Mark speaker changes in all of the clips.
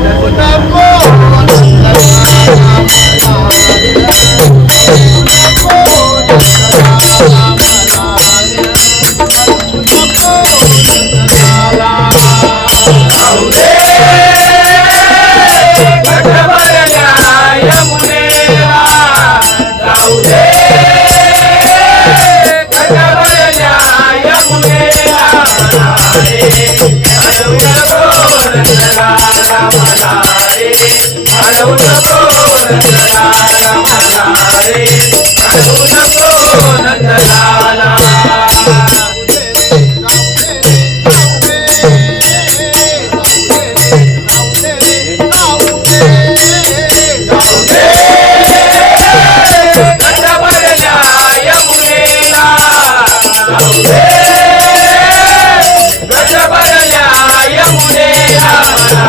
Speaker 1: Oh, that's what that was.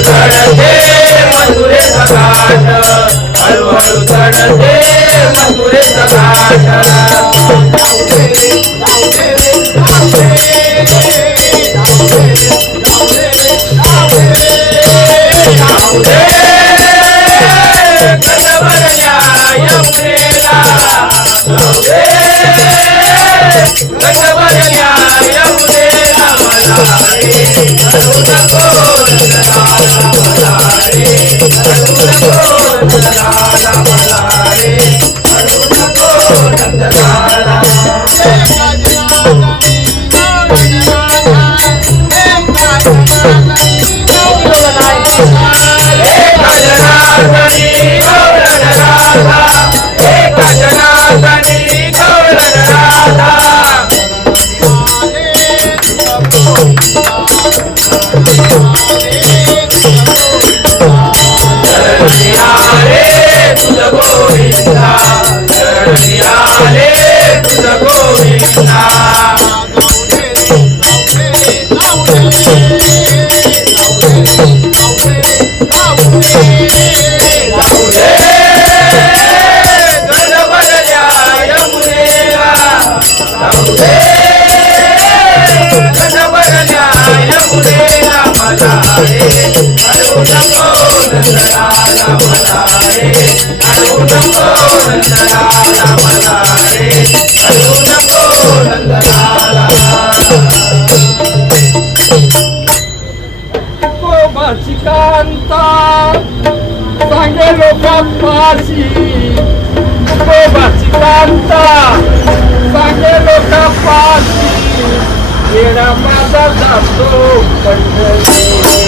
Speaker 1: चढते मथुरेचा घाट हळूहळू चढते मथुरेचा घाट.
Speaker 2: कांता सांगे लोकांपाशी. हो गोमाची कांता सांगे लोकांपाशी. येणा माझा जातो पंढरी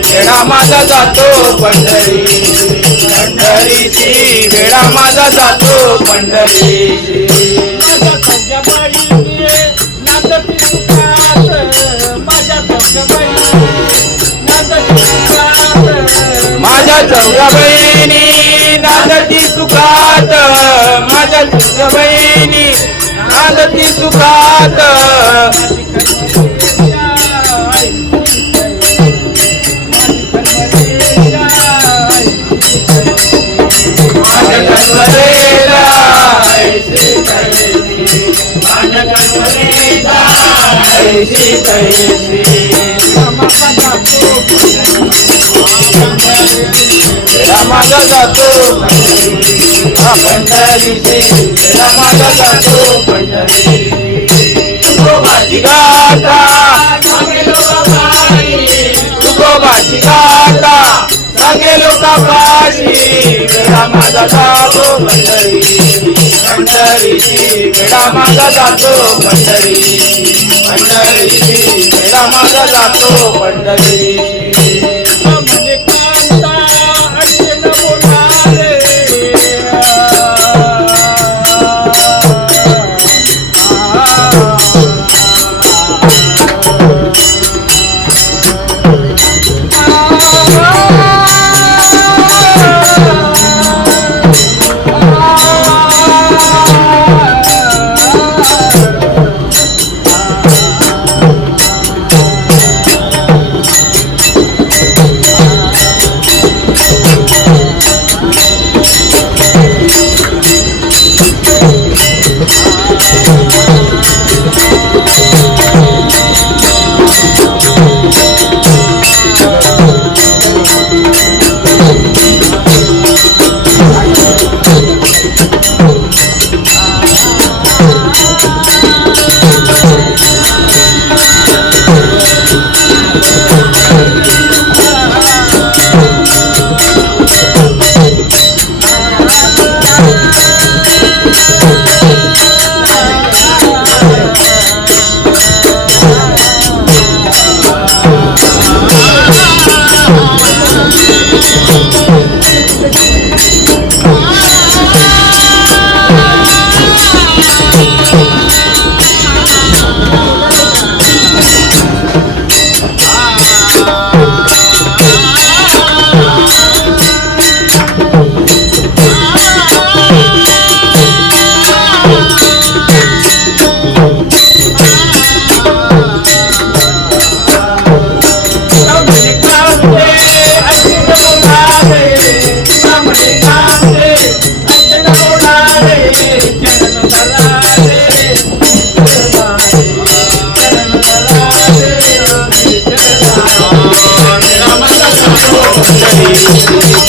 Speaker 2: माझा जातो पंढरी. पंढरीची वेळा माझा जातो पंढरी. पंढरीची
Speaker 3: माझ्या
Speaker 2: चौघ्या बहिणी नांदती सुखात माझ्या चौघ्या बहिणी नांदती सुखात तुकोबाची गाथा सांगे लोकांपाशी माझा जातो पंढरी पंढरीची मेळा माझा जातो पंढरी पंढरीची मेळा माझा जातो पंढरी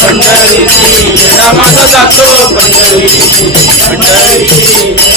Speaker 2: पंढरीची रामाचा जातो पंढरी पंढरी